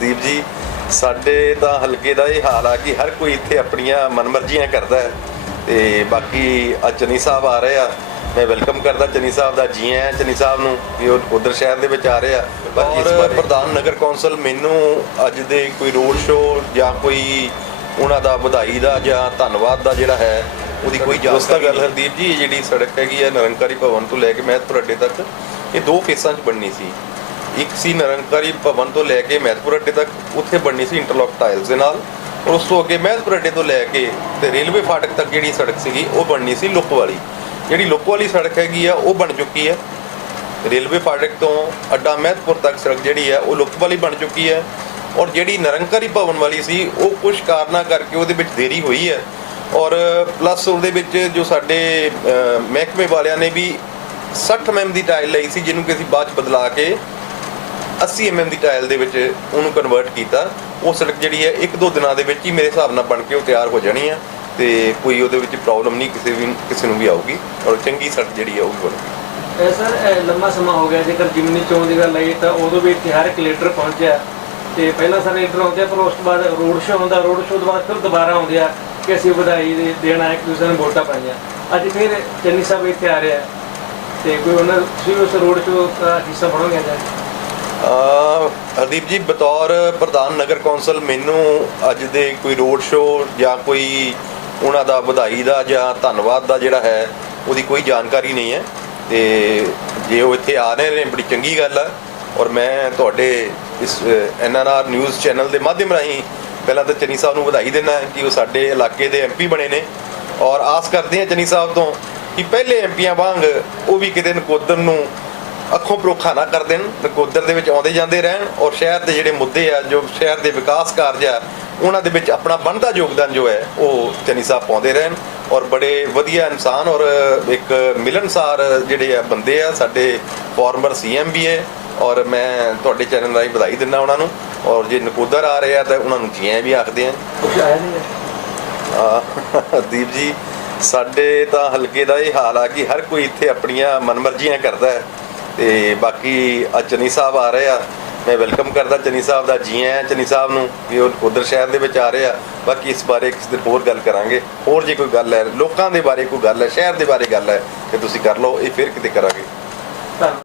ਦੀਪ ਜੀ ਸਾਡੇ ਤਾਂ ਹਲਕੇ ਦਾ ਇਹ ਹਾਲ ਆ ਕਿ ਹਰ ਕੋਈ ਇੱਥੇ ਆਪਣੀਆਂ ਮਨਮਰਜ਼ੀਆਂ ਕਰਦਾ ਹੈ। ਤੇ ਬਾਕੀ ਅੱਜ ਚੰਨੀ ਸਾਹਿਬ ਆ ਰਹੇ ਆ। ਮੈਂ ਵੈਲਕਮ ਕਰਦਾ ਚੰਨੀ ਸਾਹਿਬ ਦਾ ਜੀ ਆਇਆਂ ਚੰਨੀ ਸਾਹਿਬ ਨੂੰ ਕਿ ਉਹ ਉਧਰ ਸ਼ਹਿਰ ਦੇ ਵਿੱਚ ਆ ਰਹੇ ਆ। ਬਾਕੀ ਇਸ ਬਾਰੇ ਪ੍ਰਧਾਨ ਨਗਰ ਕੌਂਸਲ ਮੈਨੂੰ ਅੱਜ ਦੇ ਕੋਈ ਰੋਡ ਸ਼ੋਅ ਜਾਂ ਕੋਈ ਉਹਨਾਂ ਦਾ ਵਧਾਈ ਦਾ ਜਾਂ ਧੰਨਵਾਦ ਦਾ ਜਿਹੜਾ ਹੈ ਉਹਦੀ ਕੋਈ ਜਾਣਕਾਰੀ ਗੱਲ ਹਰਦੀਪ ਜੀ ਜਿਹੜੀ ਸੜਕ ਹੈਗੀ ਹੈ ਨਿਰੰਕਾਰੀ ਭਵਨ ਤੋਂ ਲੈ ਕੇ ਮਹਿਤਪੁਰ ਅੱਡੇ ਤੱਕ ਇਹ ਦੋ ਫੇਸਾਂ 'ਚ ਬਣਨੀ ਸੀ। ਇੱਕ ਸੀ ਨਿਰੰਕਾਰੀ ਭਵਨ ਤੋਂ ਲੈ ਕੇ ਮਹਿਤਪੁਰ ਅੱਡੇ ਤੱਕ, ਉੱਥੇ ਬਣਨੀ ਸੀ ਇੰਟਰਲੌਕ ਟਾਇਲਸ ਦੇ ਨਾਲ। ਔਰ ਉਸ ਤੋਂ ਅੱਗੇ ਮਹਿਤਪੁਰ ਅੱਡੇ ਤੋਂ ਲੈ ਕੇ ਤੇ ਰੇਲਵੇ ਫਾਟਕ ਤੱਕ ਜਿਹੜੀ ਸੜਕ ਸੀਗੀ, ਉਹ ਬਣਨੀ ਸੀ ਲੁੱਕ ਵਾਲੀ। ਜਿਹੜੀ ਲੁੱਕ ਵਾਲੀ ਸੜਕ ਹੈਗੀ ਆ, ਉਹ ਬਣ ਚੁੱਕੀ ਹੈ। ਰੇਲਵੇ ਫਾਟਕ ਤੋਂ ਅੱਡਾ ਮਹਿਤਪੁਰ ਤੱਕ ਸੜਕ ਜਿਹੜੀ ਹੈ, ਉਹ ਲੁੱਕ ਵਾਲੀ ਬਣ ਚੁੱਕੀ ਹੈ। ਔਰ ਜਿਹੜੀ ਨਿਰੰਕਾਰੀ ਭਵਨ ਵਾਲੀ ਸੀ, ਉਹ ਕੁਝ ਕਾਰਨਾਂ ਕਰਕੇ ਉਹਦੇ ਵਿੱਚ ਦੇਰੀ ਹੋਈ ਹੈ। ਔਰ ਪਲੱਸ ਉਹਦੇ ਵਿੱਚ ਜੋ ਸਾਡੇ ਮਹਿਕਮੇ ਵਾਲਿਆਂ ਨੇ ਵੀ 60 mm ਦੀ ਟਾਇਲ ਲਈ ਸੀ, ਜਿਹਨੂੰ ਕਿ ਅਸੀਂ ਬਾਅਦ ਚ ਬਦਲਾ ਕੇ 80 mm ਦੀ ਟਾਇਲ ਦੇ ਵਿੱਚ ਉਹਨੂੰ ਕਨਵਰਟ ਕੀਤਾ। ਉਹ ਸੜਕ ਜਿਹੜੀ ਹੈ, ਇੱਕ ਦੋ ਦਿਨਾਂ ਦੇ ਵਿੱਚ ਹੀ ਮੇਰੇ ਹਿਸਾਬ ਨਾਲ ਬਣ ਕੇ ਉਹ ਤਿਆਰ ਹੋ ਜਾਣੀ ਆ ਤੇ ਕੋਈ ਉਹਦੇ ਵਿੱਚ ਪ੍ਰੋਬਲਮ ਨਹੀਂ, ਕਿਸੇ ਵੀ, ਕਿਸੇ ਨੂੰ ਵੀ ਆਊਗੀ ਔਰ ਚੰਗੀ ਸੜਕ ਜਿਹੜੀ ਆ, ਉਹ ਵੀ ਬਣੂਗੀ। ਸਰ, ਇਹ ਲੰਮਾ ਸਮਾਂ ਹੋ ਗਿਆ। ਜੇਕਰ ਜਿਮਨੀ ਚੋਣ ਦੀ ਗੱਲ ਆਈ ਤਾਂ ਉਦੋਂ ਵੀ ਇੱਥੇ ਹਰ ਇੱਕ ਲੀਡਰ ਪਹੁੰਚਿਆ। ਤੇ ਪਹਿਲਾਂ ਸਾਰੇ ਲੀਡਰ ਆਉਂਦੇ ਆ ਪਰ ਉਸ ਤੋਂ ਬਾਅਦ ਰੋਡ ਸ਼ੋਅ ਹੁੰਦਾ। ਰੋਡ ਸ਼ੋਅ ਤੋਂ ਬਾਅਦ ਫਿਰ ਦੁਬਾਰਾ ਆਉਂਦੇ ਆ ਕਿ ਅਸੀਂ ਵਧਾਈ ਦੇ ਦੇਣ ਆਏ ਕਿ ਦੂਸਰੇ ਨੂੰ ਵੋਟਾਂ ਪਾਈਆਂ। ਅੱਜ ਫਿਰ ਚੰਨੀ ਸਾਹਿਬ ਇੱਥੇ ਆ ਰਿਹਾ ਆ। ਤੇ ਕੋਈ ਉਹਨਾਂ, ਤੁਸੀਂ ਉਸ ਰੋਡ ਸ਼ੋਅ ਦਾ ਹਿੱਸਾ ਬਣੋਗੇ ਅੱਜ? ਹਰਦੀਪ ਜੀ, ਬਤੌਰ ਪ੍ਰਧਾਨ ਨਗਰ ਕੌਂਸਲ, ਮੈਨੂੰ ਅੱਜ ਦੇ ਕੋਈ ਰੋਡ ਸ਼ੋਅ ਜਾਂ ਕੋਈ ਉਹਨਾਂ ਦਾ ਵਧਾਈ ਦਾ ਜਾਂ ਧੰਨਵਾਦ ਦਾ ਜਿਹੜਾ ਹੈ, ਉਹਦੀ ਕੋਈ ਜਾਣਕਾਰੀ ਨਹੀਂ ਹੈ। ਤੇ ਜੇ ਉਹ ਇੱਥੇ ਆ ਰਹੇ ਨੇ, ਬੜੀ ਚੰਗੀ ਗੱਲ ਹੈ ਔਰ ਮੈਂ ਤੁਹਾਡੇ ਇਸ ਐਨਆਰਆਰ ਨਿਊਜ਼ ਚੈਨਲ ਦੇ ਮਾਧਿਅਮ ਰਾਹੀਂ ਪਹਿਲਾਂ ਤਾਂ ਚੰਨੀ ਸਾਹਿਬ ਨੂੰ ਵਧਾਈ ਦਿੰਦਾ ਕਿ ਉਹ ਸਾਡੇ ਇਲਾਕੇ ਦੇ ਐਮਪੀ ਬਣੇ ਨੇ। ਔਰ ਆਸ ਕਰਦੇ ਹਾਂ ਚੰਨੀ ਸਾਹਿਬ ਤੋਂ ਕਿ ਪਹਿਲੇ ਐਮਪੀਆਂ ਵਾਂਗ ਉਹ ਵੀ ਕਿਤੇ ਨਕੋਦਰ ਨੂੰ ਅੱਖੋਂ ਪਰੋਖਾ ਨਾ ਕਰ ਦੇਣ ਨਕੋਦਰ ਦੇ ਵਿੱਚ ਆਉਂਦੇ ਜਾਂਦੇ ਰਹਿਣ ਔਰ ਸ਼ਹਿਰ ਦੇ ਜਿਹੜੇ ਮੁੱਦੇ ਆ ਜੋ ਸ਼ਹਿਰ ਦੇ ਵਿਕਾਸ ਕਾਰਜ ਆ ਉਹਨਾਂ ਦੇ ਵਿੱਚ ਆਪਣਾ ਬਣਦਾ ਯੋਗਦਾਨ ਜੋ ਹੈ ਉਹ ਚੰਨੀ ਸਾਹਿਬ ਪਾਉਂਦੇ ਰਹਿਣ ਔਰ ਬੜੇ ਵਧੀਆ ਇਨਸਾਨ ਔਰ ਇੱਕ ਮਿਲਨਸਾਰ ਜਿਹੜੇ ਆ ਬੰਦੇ ਆ ਸਾਡੇ ਫਾਰਮਰ ਸੀਐਮ ਵੀ ਹੈ ਔਰ ਮੈਂ ਤੁਹਾਡੇ ਚੈਨਲ ਰਾਹੀਂ ਵਧਾਈ ਦਿੰਦਾ ਉਹਨਾਂ ਨੂੰ ਔਰ ਜੇ ਨਕੋਦਰ ਆ ਰਹੇ ਆ ਤਾਂ ਉਹਨਾਂ ਨੂੰ ਜੀ ਆਇਆਂ ਵੀ ਆਖਦੇ ਆ। ਦੀਪ ਜੀ ਸਾਡੇ ਤਾਂ ਹਲਕੇ ਦਾ ਇਹ ਹਾਲ ਆ ਕਿ ਹਰ ਕੋਈ ਇੱਥੇ ਆਪਣੀਆਂ ਮਨਮਰਜ਼ੀਆਂ ਕਰਦਾ ਹੈ। ਤੇ ਬਾਕੀ ਅੱਜ ਚੰਨੀ ਸਾਹਿਬ ਆ ਰਹੇ ਆ। ਮੈਂ ਵੈਲਕਮ ਕਰਦਾ ਚੰਨੀ ਸਾਹਿਬ ਦਾ, ਜੀ ਆਇਆਂ ਚੰਨੀ ਸਾਹਿਬ ਨੂੰ ਕਿ ਉਹ ਉਧਰ ਸ਼ਹਿਰ ਦੇ ਵਿੱਚ ਆ ਰਹੇ ਆ। ਬਾਕੀ ਇਸ ਬਾਰੇ ਕਿਸੇ ਦਿਨ ਹੋਰ ਗੱਲ ਕਰਾਂਗੇ। ਹੋਰ ਜੇ ਕੋਈ ਗੱਲ ਹੈ, ਲੋਕਾਂ ਦੇ ਬਾਰੇ ਕੋਈ ਗੱਲ ਹੈ, ਸ਼ਹਿਰ ਦੇ ਬਾਰੇ ਗੱਲ ਹੈ, ਤੇ ਤੁਸੀਂ ਕਰ ਲਓ, ਇਹ ਫਿਰ ਕਿਤੇ ਕਰਾਂਗੇ। ਧੰਨਵਾਦ।